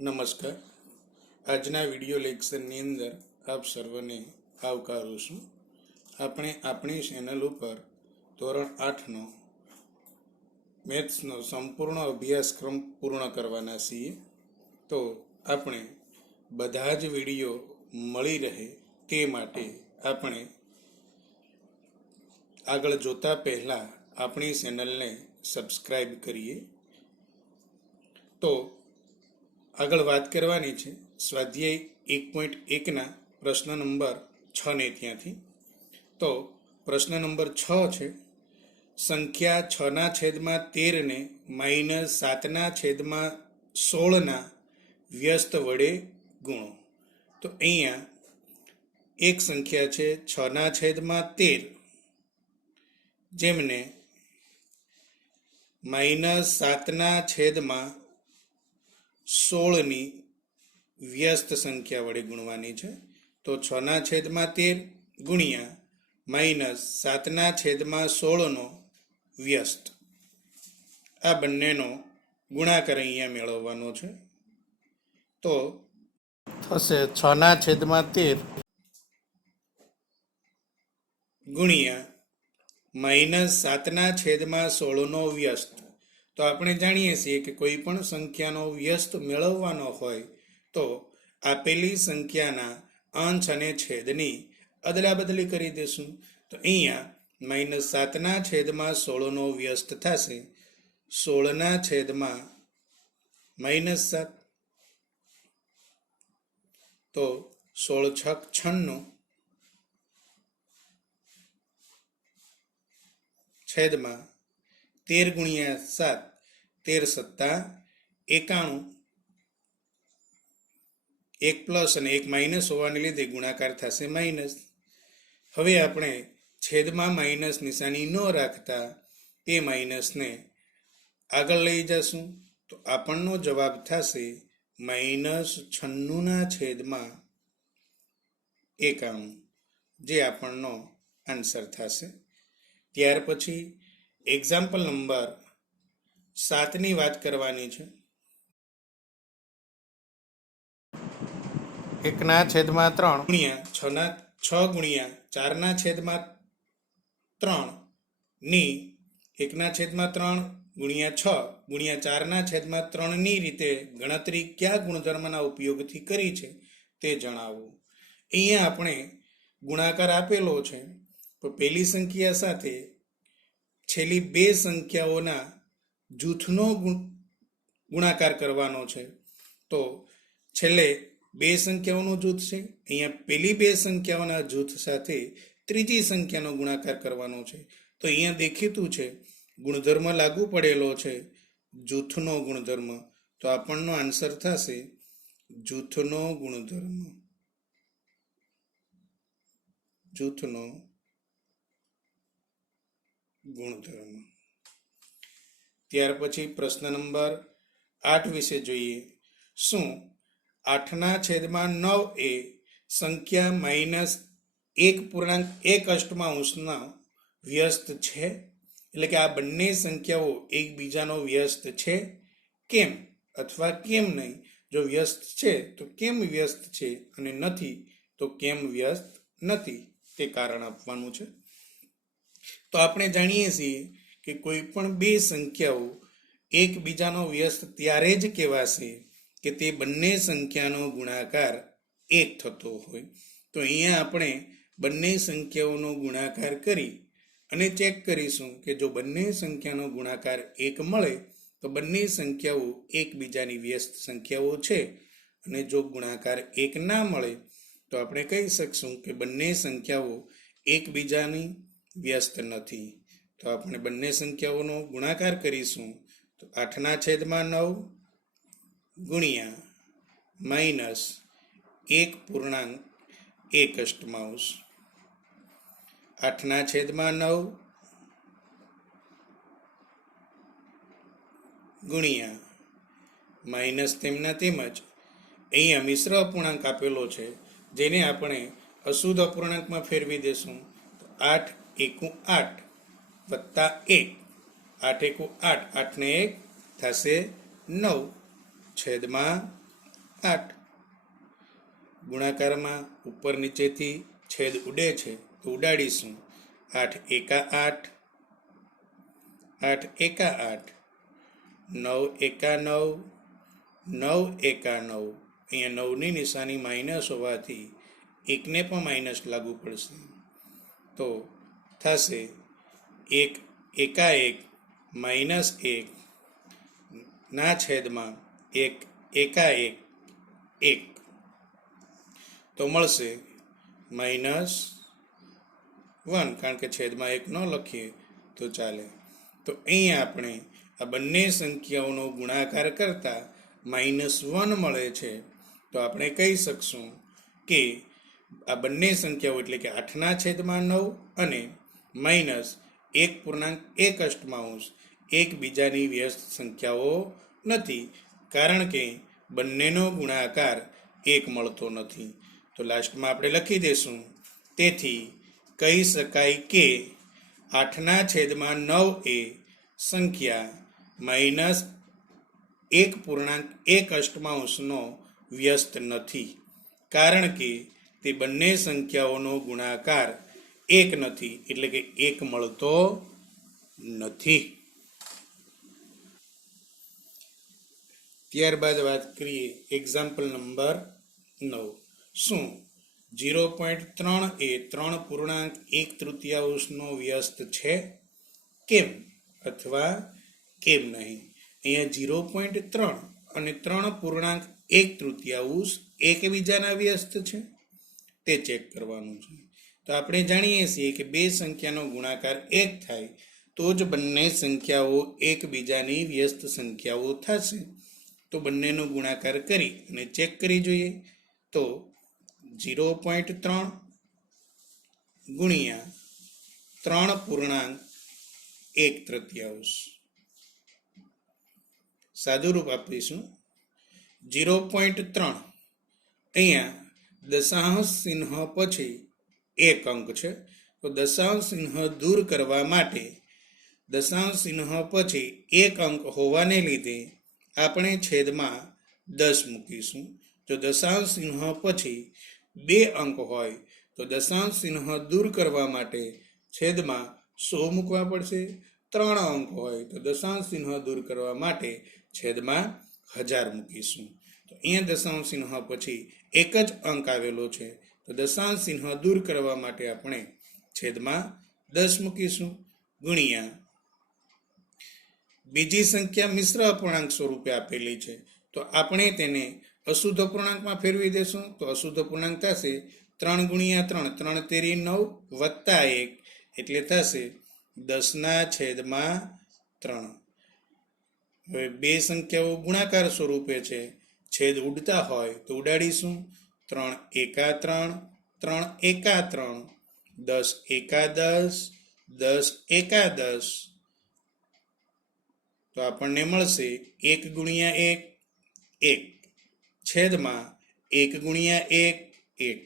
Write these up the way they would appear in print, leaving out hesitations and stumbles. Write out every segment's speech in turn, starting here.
નમસ્કાર. આજના વિડીયો લેક્ચરની અંદર આપ સર્વને આવકારું છું. આપણે આપણી ચેનલ ઉપર ધોરણ 8નો મેથ્સનો સંપૂર્ણ અભ્યાસક્રમ પૂર્ણ કરવાના છીએ. તો આપણે બધા જ વિડીયો મળી રહે તે માટે આપણે આગળ જોતા પહેલાં આપણી ચેનલને સબસ્ક્રાઈબ કરીએ. તો આગળ વાત કરવાની છે સ્વાધ્યાય 1.1ના પ્રશ્ન નંબર 6ને ત્યાંથી. તો પ્રશ્ન નંબર 6 છે, સંખ્યા 6/13 ને -7/16 વ્યસ્ત વડે ગુણો. તો અહીંયા એક સંખ્યા છે 6/13 જેમને -7/16 વ્યસ્ત સંખ્યા વડે ગુણવાની છે. તો 6/13 ગુણ્યા -7/16 વ્યસ્ત, આ બંનેનો ગુણાકાર અહીંયા મેળવવાનો છે. તો થશે 6/13 ગુણ્યા -7/16 વ્યસ્ત. તો આપણે જાણીએ છીએ કે કોઈ પણ સંખ્યાનો વ્યસ્ત મેળવવાનો હોય તો આપેલી સંખ્યાના અંશ અને છેદની અદલા બદલી કરી દેશું. તો અહીંયા -7/16 વ્યસ્ત થશે 16/-7. તો 16 × 6 = 96 13 × 7 13 × 7 91. એક પ્લસ અને એક માઇનસ હોવાને લીધે ગુણાકાર થશે માઇનસ. હવે આપણે છેદમાં માઇનસ નિશાની ન રાખતા એ માઇનસને આગળ લઈ જશું. તો આપણનો જવાબ થશે -96/91, જે આપણનો આન્સર થશે. ત્યાર પછી એક્ઝામ્પલ નંબર 7ની વાત કરવાની છે. 1/3 ગુણ્યા 6 ગુણ્યા 4/3 ની 1/3 ગુણ્યા 6 ગુણ્યા 4/3 ની રીતે ગણતરી કયા ગુણધર્મના ઉપયોગથી કરી છે તે જણાવવું. અહીંયા આપણે ગુણાકાર આપેલો છે, તો પહેલી સંખ્યા સાથે છેલ્લી બે સંખ્યાઓના જૂથનો ગુણાકાર કરવાનો છે. તો છેલ્લે બે સંખ્યાઓનું જૂથ છે, અહીંયા પેલી બે સંખ્યાઓના જૂથ સાથે ત્રીજી સંખ્યાનો ગુણાકાર કરવાનો છે. તો અહીંયા દેખીતું છે ગુણધર્મ લાગુ પડેલો છે, જૂથનો ગુણધર્મ. તો આપણનો આન્સર થશે જૂથનો ગુણધર્મ. જૂથનો ગુણધર્મ. ત્યાર પછી પ્રશ્ન નંબર 8 વિશે જોઈએ. શું 8/9 એ સંખ્યા -1.1 વ્યસ્ત છે? એટલે કે આ બંને સંખ્યાઓ એકબીજાનો વ્યસ્ત છે કેમ, અથવા કેમ નહીં? જો વ્યસ્ત છે તો કેમ વ્યસ્ત છે, અને નથી તો કેમ વ્યસ્ત નથી, તે કારણ આપવાનું છે. તો આપણે જાણીએ છીએ કે કોઈ પણ બે સંખ્યાઓ એકબીજાનો વ્યસ્ત ત્યારે જ કહેવાશે કે તે બંને સંખ્યાનો ગુણાકાર 1 થતો હોય. તો અહીંયા આપણે બંને સંખ્યાઓનો ગુણાકાર કરી અને ચેક કરીશું કે જો બંને સંખ્યાનો ગુણાકાર 1 મળે તો બંને સંખ્યાઓ એકબીજાની વ્યસ્ત સંખ્યાઓ છે. અને જો ગુણાકાર 1 ના મળે તો આપણે કહી શકશું કે બંને સંખ્યાઓ એકબીજાની વ્યસ્ત નથી. તો આપણે બંને સંખ્યાઓનો ગુણાકાર કરીશું. તો 8/9 ગુણ્યા -1.1 8/9 ગુણ્યા માઇનસ તેમના તેમજ અહીંયા મિશ્ર અપૂર્ણાંક આપેલો છે, જેને આપણે અશુદ્ધ અપૂર્ણાંકમાં ફેરવી દેશું. તો 8 × 8 વત્તા 1, 8 × 8, 8 ને 1 થશે 9/9. 8. ગુણાકારમાં ઉપર નીચેથી છેદ ઉડે છે તો ઉડાડીશું. 8 એકા 8, 8 એકા 8, 9 એકા 9, 9 એકા 9. અહીંયા 9ની નિશાની માઇનસ હોવાથી એકને પણ માઇનસ લાગુ પડશે. તો થશે 1 એકા 1 માઇનસ 1 ના છેદમાં 1 એકા 1 1. તો મળશે -1, કારણ કે છેદમાં 1 ન લખીએ તો ચાલે. તો અહીંયા આપણે આ બંને સંખ્યાઓનો ગુણાકાર કરતા -1 મળે છે. તો આપણે કહી શકશું કે આ બંને સંખ્યાઓ એટલે કે 8/9 અને -1.1 એકબીજાની વ્યસ્ત સંખ્યાઓ નથી, કારણ કે બંનેનો ગુણાકાર 1 મળતો નથી. તો લાસ્ટમાં આપણે લખી દઈશું. તેથી કહી શકાય કે 8/9 એ સંખ્યા -1.1 નો વ્યસ્ત નથી, કારણ કે તે બંને સંખ્યાઓનો ગુણાકાર 1 નથી, એટલે કે 1 મળતો નથી. ત્યારબાદ વાત કરીએ એક્ઝામ્પલ નંબર 9. શું 0.3 એ 3.1 નો વ્યસ્ત છે? કેમ અથવા કેમ નહીં? અહીંયા 0.3 અને 3.1 એકબીજાના વ્યસ્ત છે તે ચેક કરવાનું છે. તો આપણે જાણીએ છીએ કે બે સંખ્યાનો ગુણાકાર 1 થાય તો જ બંને સંખ્યાઓ એકબીજાની વ્યસ્ત સંખ્યાઓ થશે. તો બંનેનો ગુણાકાર કરી અને ચેક કરી જોઈએ. તો 0.3 ગુણ્યા 3.1 સાદું રૂપ આપીશું. 0.3 અહીંયા દશાંશ ચિહ્ન પછી 1 અંક છે. તો દશાંશ ચિહ્ન દૂર કરવા માટે દશાંશ ચિહ્ન પછી 1 અંક હોવાને લીધે આપણે છેદમાં 10 મૂકીશું. જો દશાંશ ચિહ્ન પછી 2 અંક હોય તો દશાંશ ચિહ્ન દૂર કરવા માટે છેદમાં 100 મૂકવા પડશે. 3 અંક હોય તો દશાંશ ચિહ્ન દૂર કરવા માટે છેદમાં 1000 મૂકીશું. તો અહીંયા દશાંશ ચિહ્ન પછી એક જ અંક આવેલો છે, તો દશાંશ ચિહ્ન દૂર કરવા માટે આપણે છેદમાં 10 મૂકીશું. ગુણ્યા બીજી સંખ્યા મિશ્ર અપૂર્ણાંક સ્વરૂપે આપેલી છે, તો આપણે તેને અશુદ્ધ અપૂર્ણાંકમાં ફેરવી દેશું. તો અશુદ્ધ અપૂર્ણાંક થશે 3 ગુણ્યા 3, 3 તેરી 9 વત્તા 1, એટલે થશે 10/3. હવે બે સંખ્યાઓ ગુણાકાર સ્વરૂપે છે, છેદ ઉડતા હોય તો ઉડાડીશું. 3 એકા 3, 3 એકા 3, 10 એકા 10, 10 એકા 10. તો આપણને મળશે 1 ગુણ્યા 1 1 છેદમાં 1 ગુણ્યા 1 1.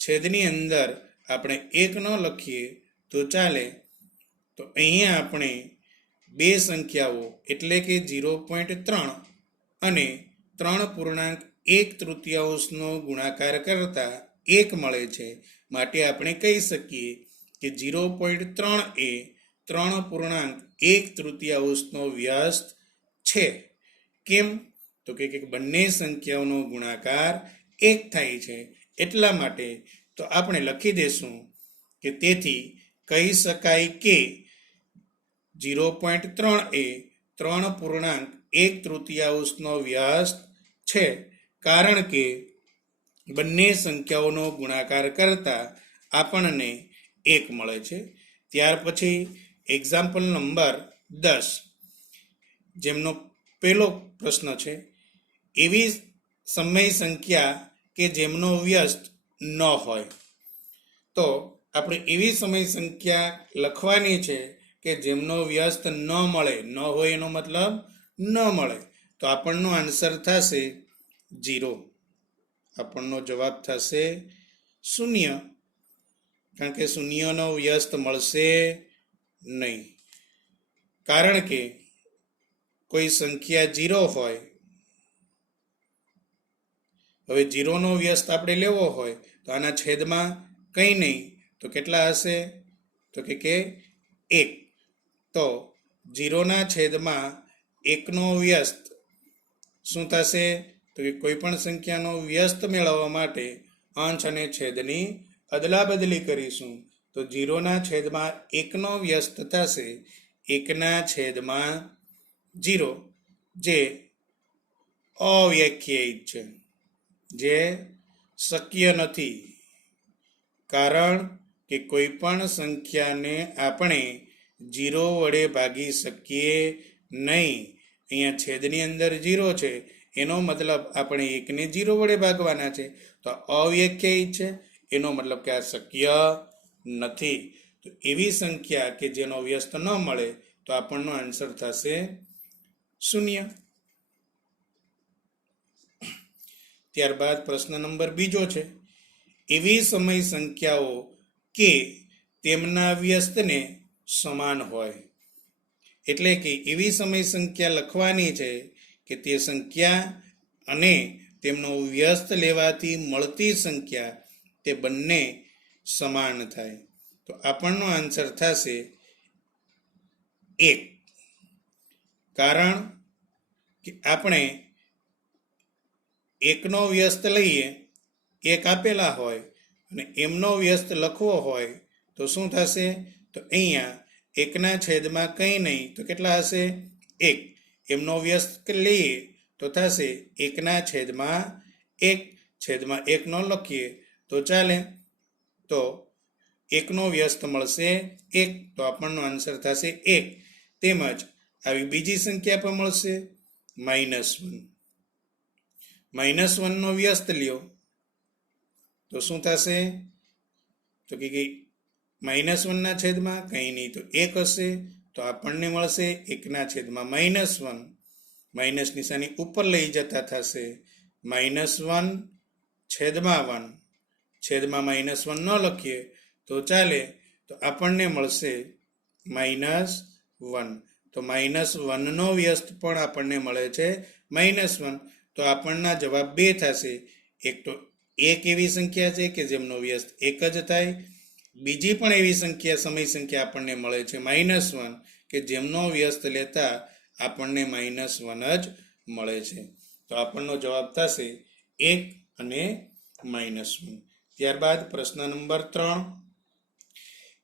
છેદની અંદર આપણે 1 ન લખીએ તો ચાલે. તો અહીંયા આપણે બે સંખ્યાઓ એટલે કે 0.3 અને 3.1 નો ગુણાકાર કરતા 1 મળે છે. માટે આપણે કહી શકીએ કે 0.3 એ 3.1 નો વ્યસ્ત છે. કેમ? તો કે બંને સંખ્યાઓનો ગુણાકાર 1 થાય છે, એટલા માટે. તો આપણે લખી દેશું કે તેથી કહી શકાય કે 0.3 એ 3.1 નો વ્યસ્ત છે, કારણ કે બંને સંખ્યાઓનો ગુણાકાર કરતા આપણને 1 મળે છે. ત્યાર પછી એક્ઝામ્પલ નંબર 10, જેમનો પહેલો પ્રશ્ન છે, એવી સમય સંખ્યા કે જેમનો વ્યસ્ત ન હોય. તો આપણે એવી સમય સંખ્યા લખવાની છે કે જેમનો વ્યસ્ત ન મળે. ન હોય એનો મતલબ ન મળે. તો આપણનો આન્સર થશે 0. આપણનો જવાબ થશે 0, કારણ કે 0નો વ્યસ્ત મળશે નહીં. કારણ કે કોઈ સંખ્યા 0 હોય હવે 0નો વ્યસ્ત આપણે લેવો હોય તો આના છેદમાં કંઈ નહીં તો કેટલા હશે તો કે 1. તો 0ના છેદમાં 1નો વ્યસ્ત શું થશે તો કે કોઈ પણ સંખ્યાનો વ્યસ્ત મેળવવા માટે અંશ અને છેદની અદલા બદલી કરીશું. તો 0ના છેદમાં 1નો વ્યસ્ત થશે 1ના છેદમાં 0, જે અવ્યાખ્યાયિત છે, જે શક્ય નથી. કારણ કે કોઈ પણ સંખ્યાને આપણે 0 વડે ભાગી શકીએ નહીં. અહીંયા છેદની અંદર 0 છે, એનો મતલબ આપણે 1ને 0 વડે ભાગવાના છે, તો અવ્યાખ્યાયિત છે, એનો મતલબ કે આ શક્ય નથી. તો એવી સંખ્યા કે જેનો વ્યસ્ત ન મળે તો આપણનો આન્સર થશે 0. ત્યારબાદ પ્રશ્ન નંબર 2 છે, એવી સમય સંખ્યાઓ કે તેમના વ્યસ્તને સમાન હોય. એટલે કે એવી સમય સંખ્યા લખવાની છે કે તે સંખ્યા અને તેમનો વ્યસ્ત લેવાથી મળતી સંખ્યા તે બંને સમાન થાય. તો આપણનો આન્સર થશે 1. કારણ કે આપણે 1નો વ્યસ્ત લઈએ, 1 આપેલા હોય અને એમનો વ્યસ્ત લખવો હોય તો શું થશે તો અહીંયા 1ના છેદમાં કંઈ નહીં તો કેટલા હશે 1. એમનો વ્યસ્ત લઈએ તો થશે 1ના છેદમાં 1, છેદમાં 1 ન લખીએ તો ચાલે. તો 1નો વ્યસ્ત મળશે 1, તો આપણનો આન્સર થશે 1. તેમજ આવી બીજી સંખ્યા પણ મળશે -1. -1નો વ્યસ્ત લ્યો તો શું થશે તો કે -1ના છેદમાં કંઈ નહીં તો 1 હશે, તો આપણને મળશે 1ના છેદમાં -1. માઇનસ નિશાની ઉપર લઈ જતા થશે -1 છેદમાં 1, છેદમાં -1 ન લખીએ તો ચાલે, તો આપણને મળશે -1. તો -1નો વ્યસ્ત પણ આપણને મળે છે -1. તો આપણના જવાબ 2 થશે. એક તો એક એવી સંખ્યા છે કે જેમનો વ્યસ્ત 1 જ થાય. બીજી પણ એવી સંખ્યા સમય સંખ્યા આપણને મળે છે -1 કે જેમનો વ્યસ્ત લેતા આપણને -1 જ મળે છે. તો આપણનો જવાબ થશે 1 અને -1. ત્યારબાદ પ્રશ્ન નંબર 3,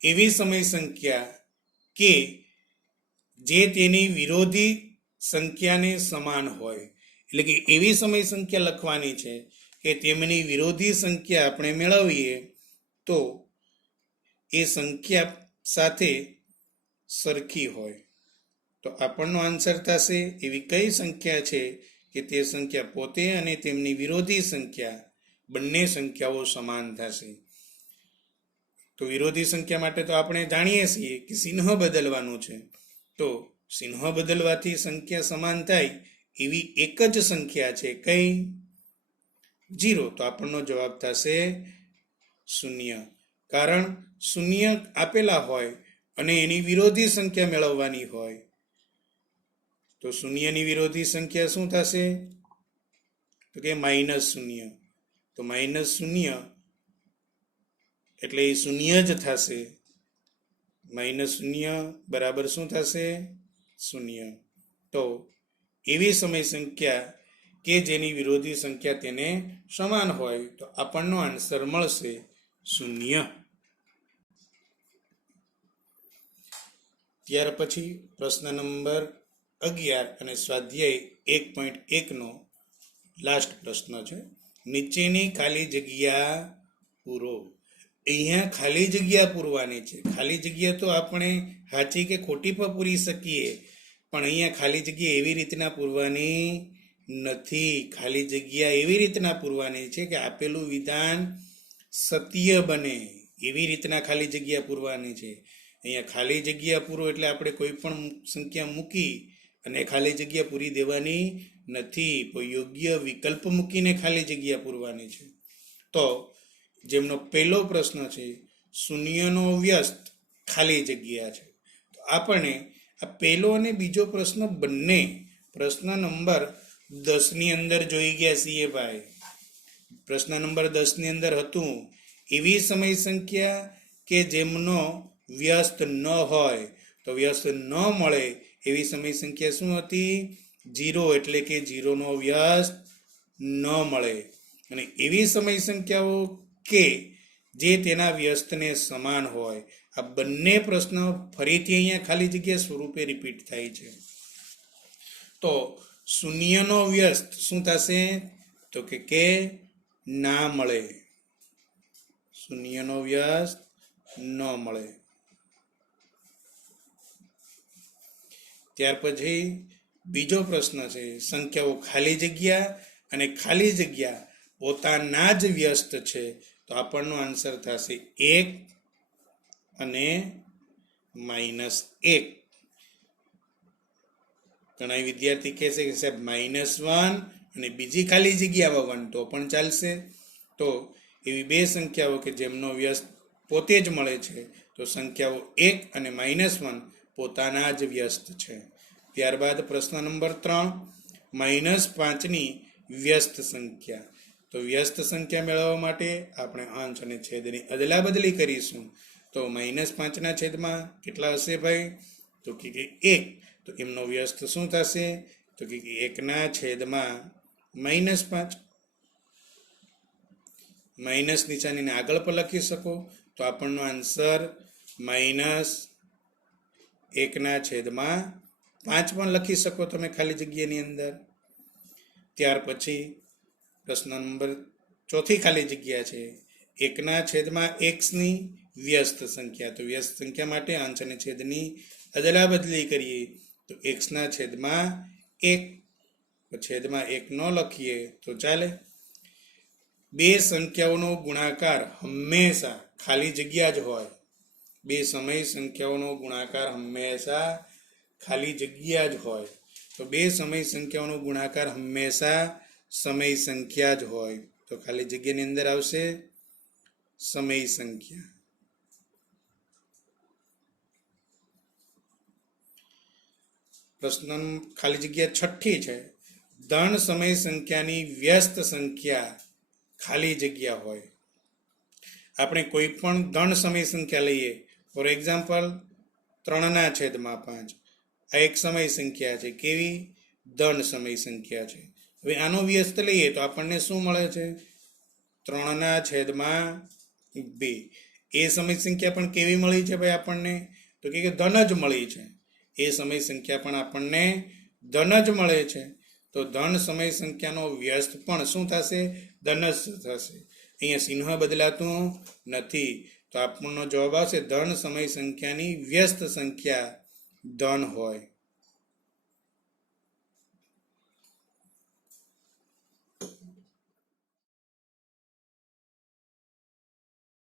એવી સમય સંખ્યા કે જે તેની વિરોધી સંખ્યાને સમાન હોય. એટલે કે એવી સમય સંખ્યા લખવાની છે કે તેમની વિરોધી સંખ્યા આપણે મેળવીએ તો એ સંખ્યા સાથે સરખી હોય. તો આપણનો આન્સર થશે એવી કઈ સંખ્યા છે કે તે સંખ્યા પોતે અને તેમની વિરોધી સંખ્યા બંને સંખ્યાઓ સમાન થશે. તો વિરોધી સંખ્યા માટે તો આપણે જાણીએ છીએ કે ચિહ્ન બદલવાનું છે. તો ચિહ્ન બદલવાથી સંખ્યા સમાન થાય એવી એક જ સંખ્યા છે કઈ 0. તો આપણનો જવાબ થશે 0. કારણ 0 આપેલા હોય અને એની વિરોધી સંખ્યા મેળવવાની હોય તો 0ની વિરોધી સંખ્યા શું થશે તો કે -0. તો -0 એટલે એ 0 જ થશે. -0 બરાબર શું થશે 0. તો એવી સમય સંખ્યા કે જેની વિરોધી સંખ્યા તેને સમાન હોય તો આપણનો આન્સર મળશે 0. ત્યાર પછી પ્રશ્ન નંબર 11 અને સ્વાધ્યાય 1.1 નો લાસ્ટ પ્રશ્ન છે. નીચેની ખાલી જગ્યા પૂરો. અહીંયા ખાલી જગ્યા પૂરવાની છે. ખાલી જગ્યા તો આપણે સાચી કે ખોટી પણ પૂરી શકીએ, પણ અહીંયા ખાલી જગ્યા એવી રીતના પૂરવાની નથી. ખાલી જગ્યા એવી રીતના પૂરવાની છે કે આપેલું વિધાન સત્ય બને એવી રીતના ખાલી જગ્યા પૂરવાની છે. અહીંયા ખાલી જગ્યા પૂરો એટલે આપણે કોઈ પણ સંખ્યા મૂકી અને ખાલી જગ્યા પૂરી દેવાની નથી. કોઈ યોગ્ય વિકલ્પ મૂકીને ખાલી જગ્યા પૂરવાની છે. તો જેમનો પહેલો પ્રશ્ન છે શૂન્યનો વ્યસ્ત ખાલી જગ્યા છે. તો આપણે આ પહેલો અને બીજો પ્રશ્ન બંને પ્રશ્ન નંબર 10 ની અંદર જોઈ ગયા છીએ ભાઈ. પ્રશ્ન નંબર 10 ની અંદર હતું એવી સમય સંખ્યા કે જેમનો વ્યસ્ત ન હોય તો વ્યસ્ત ન મળે એવી સમય સંખ્યા શું હતી? 0, એટલે કે 0 નો વ્યસ્ત ન મળે. અને એવી સમય સંખ્યાઓ કે જે તેના વ્યસ્તને સમાન હોય. આ બંને પ્રશ્ન ફરીથી અહીંયા ખાલી જગ્યા સ્વરૂપે રિપીટ થાય છે. તો શૂન્યનો વ્યસ્ત શું થશે? તો કે ના મળે. શૂન્યનો વ્યસ્ત ન મળે. ત્યાર પછી બીજો પ્રશ્ન છે સંખ્યાઓ ખાલી જગ્યા અને ખાલી જગ્યા પોતાના જ વ્યસ્ત છે. તો આપણનો આન્સર થશે 1 અને -1. ઘણા વિદ્યાર્થી કહેશે કે સાહેબ -1 અને બીજી ખાલી જગ્યામાં 1 તો પણ ચાલશે. તો એવી બે સંખ્યાઓ કે જેમનો વ્યસ્ત પોતે જ મળે છે તો સંખ્યાઓ 1 અને -1 પોતાના જ વ્યસ્ત છે. ત્યારબાદ પ્રશ્ન નંબર 3 -5 ની વ્યસ્ત સંખ્યા. તો વ્યસ્ત સંખ્યા મેળવવા માટે આપણે અંશ અને છેદની અદલા બદલી કરીશું. તો -5 ના છેદમાં કેટલા હશે ભાઈ? તો કે 1. તો એમનો વ્યસ્ત શું થશે? તો કે 1 ના છેદમાં -5. માઇનસ નિશાનીને આગળ પર લખી શકો તો આપણનો આન્સર -1 ના છેદમાં 5 પણ લખી શકો તમે ખાલી જગ્યાની અંદર. ત્યાર પછી પ્રશ્ન નંબર 4 ખાલી જગ્યા છે 1 ના છેદમાં x ની વ્યસ્ત સંખ્યા. તો વ્યસ્ત સંખ્યા માટે અંશ અને છેદની અદલા બદલી કરીએ તો x ના છેદમાં 1. તો છેદમાં 1 ન લખીએ તો ચાલે. બે સંખ્યાઓનો ગુણાકાર હંમેશા ખાલી જગ્યા જ હોય. બે સમય સંખ્યાઓનો ગુણાકાર હંમેશા ખાલી જગ્યા જ હોય. તો બે સમય સંખ્યાઓનો ગુણાકાર હંમેશા સમય સંખ્યા જ હોય. તો ખાલી જગ્યાની અંદર આવશે સમય સંખ્યા. પ્રશ્ન ખાલી જગ્યા 6 છે. ધન સમય સંખ્યાની વ્યસ્ત સંખ્યા ખાલી જગ્યા હોય. આપણે કોઈ પણ ધન સમય સંખ્યા લઈએ. ફોર એક્ઝામ્પલ 3 ના છેદમાં 5. આ એક સમય સંખ્યા છે. કેવી? ધન સમય સંખ્યા છે. હવે આનો વ્યસ્ત લઈએ તો આપણને શું મળે છે? 3 ના છેદમાં 2. એ સમય સંખ્યા પણ કેવી મળી છે ભાઈ આપણને? તો કે ધન જ મળી છે. એ સમય સંખ્યા પણ આપણને ધન જ મળે છે. તો ધન સમય સંખ્યાનો વ્યસ્ત પણ શું થશે? ધન જ થશે. અહીંયા ચિહ્ન બદલાતું નથી. તો આપણનો જવાબ આવશે ધન સમય સંખ્યાની વ્યસ્ત સંખ્યા ધન હોય.